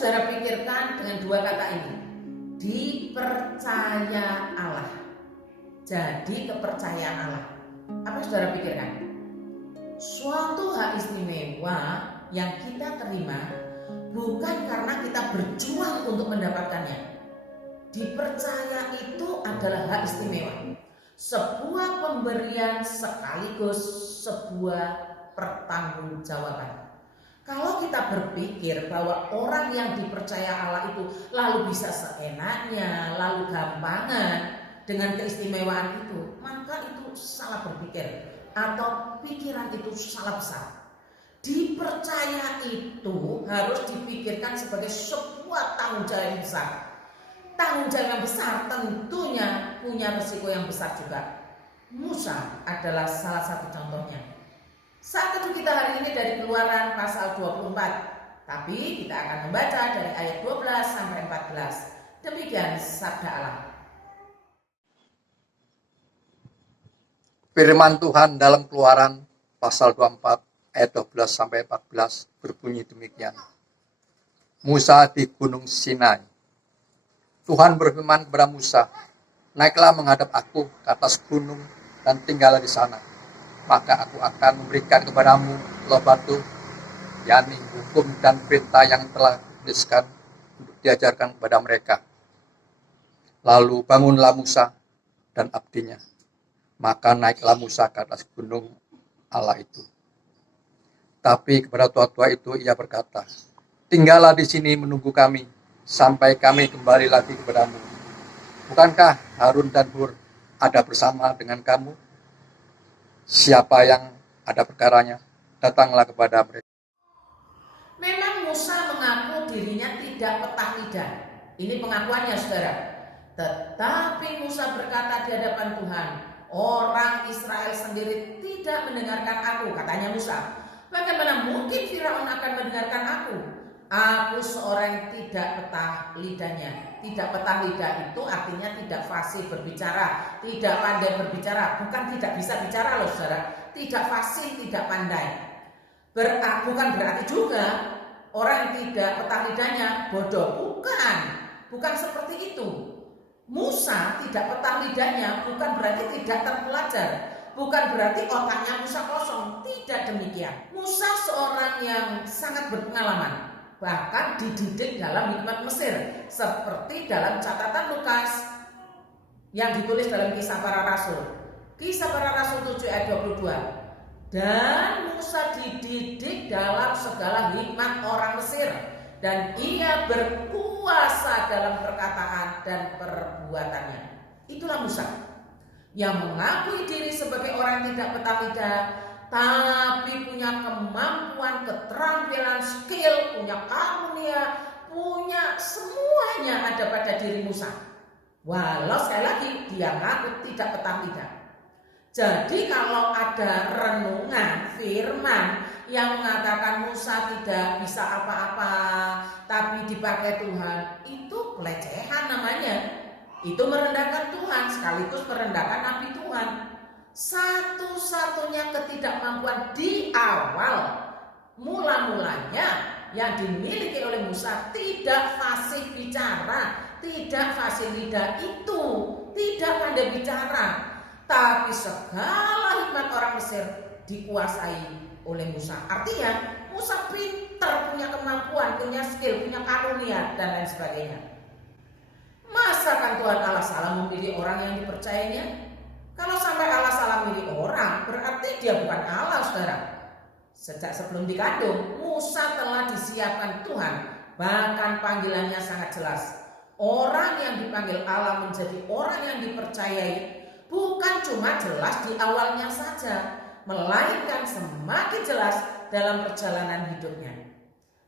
saudara pikirkan dengan dua kata ini. Dipercaya Allah. Jadi kepercayaan Allah. Apa yang saudara pikirkan? Suatu hak istimewa yang kita terima bukan karena kita berjuang untuk mendapatkannya. Dipercaya itu adalah hak istimewa. Sebuah pemberian sekaligus sebuah pertanggungjawaban. Kalau kita berpikir bahwa orang yang dipercaya Allah itu lalu bisa seenaknya, lalu gampangan dengan keistimewaan itu, maka itu salah berpikir atau pikiran itu salah besar. Dipercaya itu harus dipikirkan sebagai sebuah tanggung jawab yang besar. Tanggung jawab yang besar tentunya punya risiko yang besar juga. Musa adalah salah satu contohnya. Saat teduh kita hari ini dari Keluaran pasal 24, tapi kita akan membaca dari ayat 12 sampai 14. Demikian sabda Allah. Firman Tuhan dalam Keluaran pasal 24 ayat 12 sampai 14 berbunyi demikian. Musa di Gunung Sinai. Tuhan berfirman kepada Musa, naiklah menghadap aku ke atas gunung dan tinggallah di sana. Maka aku akan memberikan kepadamu loh batu, yakni hukum dan perintah yang telah dituliskan untuk diajarkan kepada mereka. Lalu bangunlah Musa dan abdinya. Maka naiklah Musa ke atas gunung Allah itu. Tapi kepada tua-tua itu ia berkata, tinggallah di sini menunggu kami, sampai kami kembali lagi kepadamu. Bukankah Harun dan Hur ada bersama dengan kamu? Siapa yang ada perkaranya, datanglah kepada mereka. Memang Musa mengaku dirinya tidak petah lidah. Ini pengakuannya, saudara. Tetapi Musa berkata di hadapan Tuhan, orang Israel sendiri tidak mendengarkan aku, katanya Musa. Bagaimana mungkin Firaun akan mendengarkan aku? Aku seorang yang tidak petah lidahnya. Tidak petah lidah itu artinya tidak fasih berbicara, tidak pandai berbicara. Bukan tidak bisa bicara loh saudara. Tidak fasih, tidak pandai. Bukan berarti juga orang yang tidak petah lidahnya bodoh. Bukan seperti itu. Musa tidak petah lidahnya bukan berarti tidak terpelajar. Bukan berarti otaknya Musa kosong. Tidak demikian. Musa seorang yang sangat berpengalaman. Bahkan dididik dalam hikmat Mesir, seperti dalam catatan Lukas yang ditulis dalam Kisah Para Rasul. Kisah Para Rasul 7 ayat 22. Dan Musa dididik dalam segala hikmat orang Mesir, dan ia berkuasa dalam perkataan dan perbuatannya. Itulah Musa yang mengakui diri sebagai orang yang tidak petah lidah, tapi punya kemampuan, keterampilan, skill, punya karunia, punya semuanya ada pada diri Musa. Walau sekali lagi dia ngaku tidak petah lidah. Jadi kalau ada renungan firman yang mengatakan Musa tidak bisa apa-apa tapi dipakai Tuhan, itu pelecehan namanya. Itu merendahkan Tuhan sekaligus merendahkan nabi Tuhan. Satu-satunya ketidakmampuan di awal mula-mulanya yang dimiliki oleh Musa tidak fasih bicara, tidak fasih lidah itu, tidak pandai bicara, tapi segala hikmat orang Mesir dikuasai oleh Musa. Artinya Musa pintar, punya kemampuan, punya skill, punya karunia dan lain sebagainya. Masa kan Tuhan Allah salah memilih orang yang dipercayainya? Kalau sampai Allah salah milih orang, berarti dia bukan Allah, saudara. Sejak sebelum dikandung, Musa telah disiapkan Tuhan. Bahkan panggilannya sangat jelas. Orang yang dipanggil Allah menjadi orang yang dipercayai bukan cuma jelas di awalnya saja, melainkan semakin jelas dalam perjalanan hidupnya.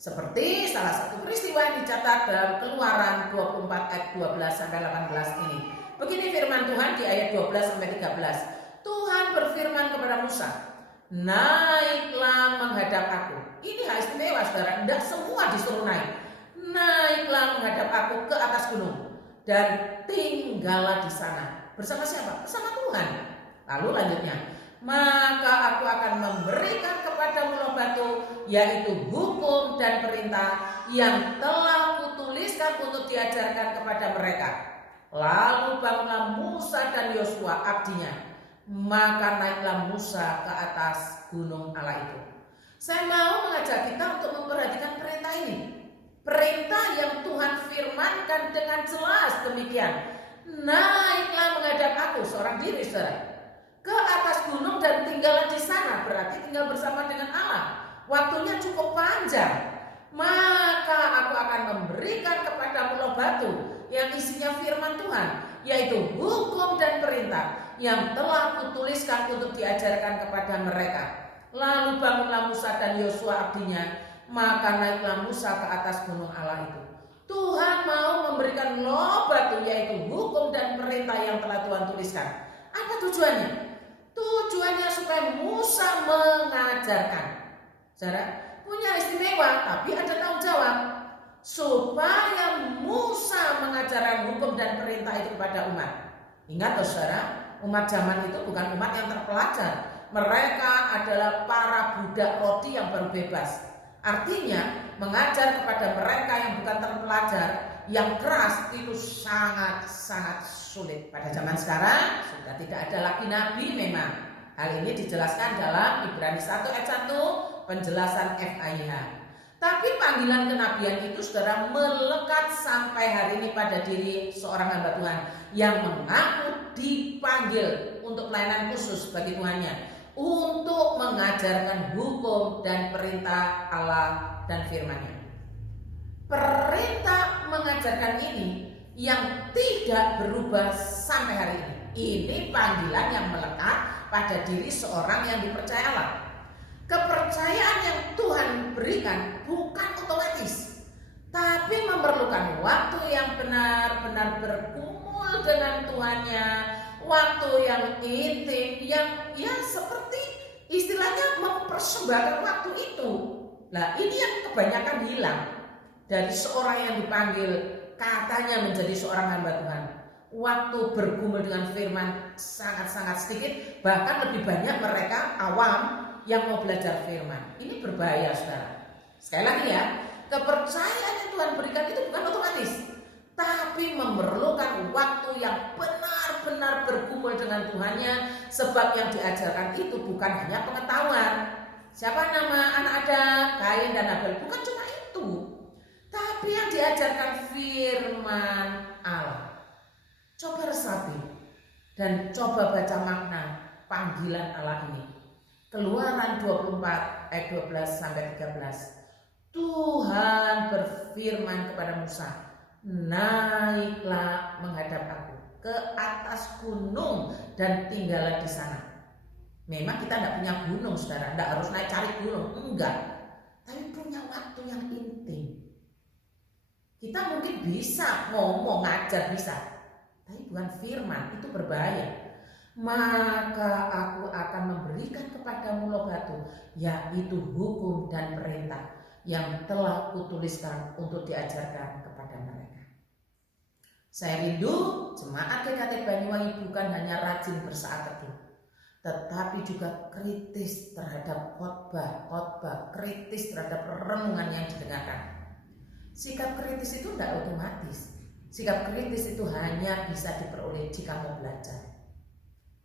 Seperti salah satu peristiwa yang dicatat dalam Keluaran 24 ayat 12 sampai 18 ini. Begini firman Tuhan di ayat 12 sampai 13. Tuhan berfirman kepada Musa, naiklah menghadap aku. Ini hak istimewa saudara, tidak semua disuruh naik. Naiklah menghadap aku ke atas gunung dan tinggallah di sana. Bersama siapa? Bersama Tuhan. Lalu lanjutnya, maka aku akan memberikan kepadamu loh batu, yaitu hukum dan perintah yang telah kutuliskan untuk diajarkan kepada mereka. Lalu bangunlah Musa dan Yosua abdinya, maka naiklah Musa ke atas gunung Allah itu. Saya mau mengajak kita untuk memperhatikan perintah ini. Perintah yang Tuhan firmankan dengan jelas demikian. Naiklah menghadap aku, seorang diri saudara, ke atas gunung dan tinggallah di sana. Berarti tinggal bersama dengan Allah. Waktunya cukup panjang. Maka aku akan memberikan kepadamu loh batu yang isinya firman Tuhan, yaitu hukum dan perintah yang telah kutuliskan untuk diajarkan kepada mereka. Lalu bangunlah Musa dan Yosua abdinya, maka naiklah Musa ke atas gunung Allah itu. Tuhan mau memberikan loh batu, yaitu hukum dan perintah yang telah Tuhan tuliskan. Apa tujuannya? Tujuannya supaya Musa mengajarkan. Saudara, punya istimewa tapi ada tanggung jawab. Supaya Musa mengajarkan hukum dan perintah itu kepada umat. Ingat loh saudara, umat zaman itu bukan umat yang terpelajar. Mereka adalah para budak roti yang baru bebas. Artinya mengajar kepada mereka yang bukan terpelajar, yang keras, itu sangat-sangat sulit. Pada zaman sekarang sudah tidak ada lagi nabi memang. Hal ini dijelaskan dalam Ibrani 1 ayat 1 penjelasan FIH. Tapi panggilan kenabian itu saudara melekat sampai hari ini pada diri seorang hamba Tuhan yang mengaku dipanggil untuk pelayanan khusus bagi Tuhannya, untuk mengajarkan hukum dan perintah Allah dan firman-Nya. Perintah mengajarkan ini yang tidak berubah sampai hari ini. Ini panggilan yang melekat pada diri seorang yang dipercaya Allah. Kepercayaan yang Tuhan berikan bukan otomatis, tapi memerlukan waktu yang benar-benar bergumul dengan Tuhannya, waktu yang intim, yang ya seperti istilahnya mempersembahkan waktu itu. Nah ini yang kebanyakan hilang dari seorang yang dipanggil katanya menjadi seorang hamba Tuhan. Waktu bergumul dengan firman sangat-sangat sedikit, bahkan lebih banyak mereka awam yang mau belajar firman. Ini berbahaya saudara. Sekali lagi ya, kepercayaan yang Tuhan berikan itu bukan otomatis, tapi memerlukan waktu yang benar-benar bergumul dengan Tuhannya. Sebab yang diajarkan itu bukan hanya pengetahuan. Siapa nama anak Adam, Kain dan Abel, bukan cuma itu, tapi yang diajarkan firman Allah. Coba resapi dan coba baca makna panggilan Allah ini. Keluaran 24 ayat 12 sampai 13. Tuhan berfirman kepada Musa, naiklah menghadap aku ke atas gunung dan tinggallah di sana. Memang kita tidak punya gunung saudara, tidak harus naik cari gunung, enggak. Tapi punya waktu yang intim. Kita mungkin bisa ngomong, ngajar bisa, tapi bukan firman, itu berbahaya. Maka aku akan memberikan kepadamu loh batu, yaitu hukum dan perintah yang telah kutuliskan untuk diajarkan kepada mereka. Saya rindu jemaat GKT Banyuwangi bukan hanya rajin bersaat teduh, tetapi juga kritis terhadap khotbah, kritis terhadap renungan yang didengarkan. Sikap kritis itu tidak otomatis. Sikap kritis itu hanya bisa diperoleh jika mau belajar.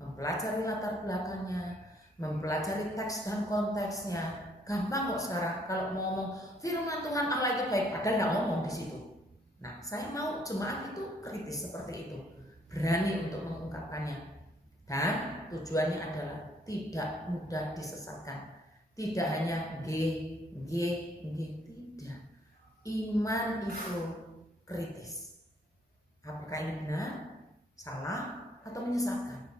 Mempelajari latar belakangnya, mempelajari teks dan konteksnya. Gampang kok sekarang kalau mau ngomong firman Tuhan Allah itu baik, padahal nggak ngomong di situ. Nah, saya mau jemaat itu kritis seperti itu, berani untuk mengungkapkannya. Dan tujuannya adalah tidak mudah disesatkan. Tidak hanya tidak. Iman itu kritis. Apakah ini benar, salah, atau menyesatkan?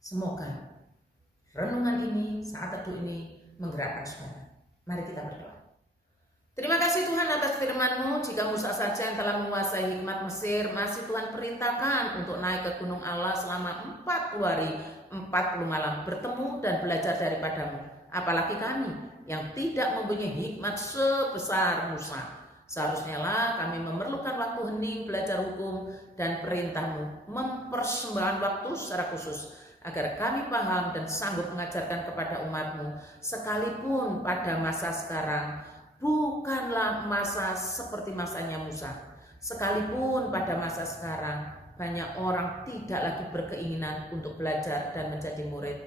Semoga renungan ini, saat teduh ini menggerakkan saudara. Mari kita berdoa. Terima kasih Tuhan atas firman-Mu. Jika Musa saja yang telah menguasai hikmat Mesir, masih Tuhan perintahkan untuk naik ke gunung Allah selama 40 hari 40 malam, bertemu dan belajar daripada-Mu. Apalagi kami yang tidak mempunyai hikmat sebesar Musa. Seharusnya lah kami memerlukan waktu hening belajar hukum dan perintah-Mu, mempersembahkan waktu secara khusus agar kami paham dan sanggup mengajarkan kepada umat-Mu, sekalipun pada masa sekarang bukanlah masa seperti masanya Musa. Sekalipun pada masa sekarang banyak orang tidak lagi berkeinginan untuk belajar dan menjadi murid.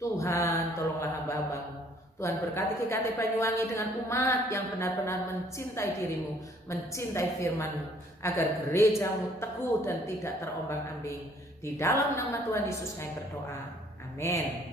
Tuhan, tolonglah hamba-hambamu. Tuhan berkati GKT Banyuwangi dengan umat yang benar-benar mencintai dirimu, mencintai firman-Mu, agar gerejamu teguh dan tidak terombang-ambing. Di dalam nama Tuhan Yesus kami berdoa. Amin.